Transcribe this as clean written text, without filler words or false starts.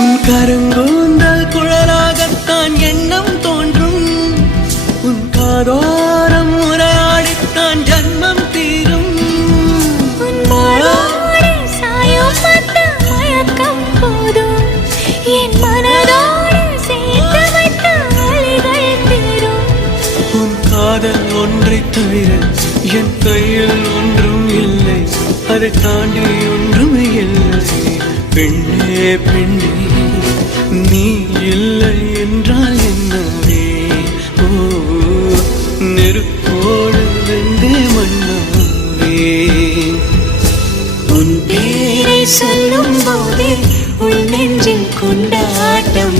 உன் கருங்கூந்தல் குழலாகத்தான் எண்ணம் தோன்றும். உன் காதோரம் உரையாடித்தான் ஜன்மம் தீரும். உன் மாறோடு சாயம் பார்த்த மயக்கம் போதும். என் மனதோடு சேர்த்து வைத்த வழிகள் தீரும். உன் காதல் ஒன்றை தவிர என் கையில் ஒன்றும் இல்லை. அதை தாண்டி ஒன்றும் இல்லை. பெண்ணே பெண்ணே நீ இல்லை என்றால் என்னவே? ஓ நெருப்போடு வெந்தே மண்ணாவே. உன் பேரை சொல்லும் போதே உன் நெஞ்சில் கொண்டாட்டம்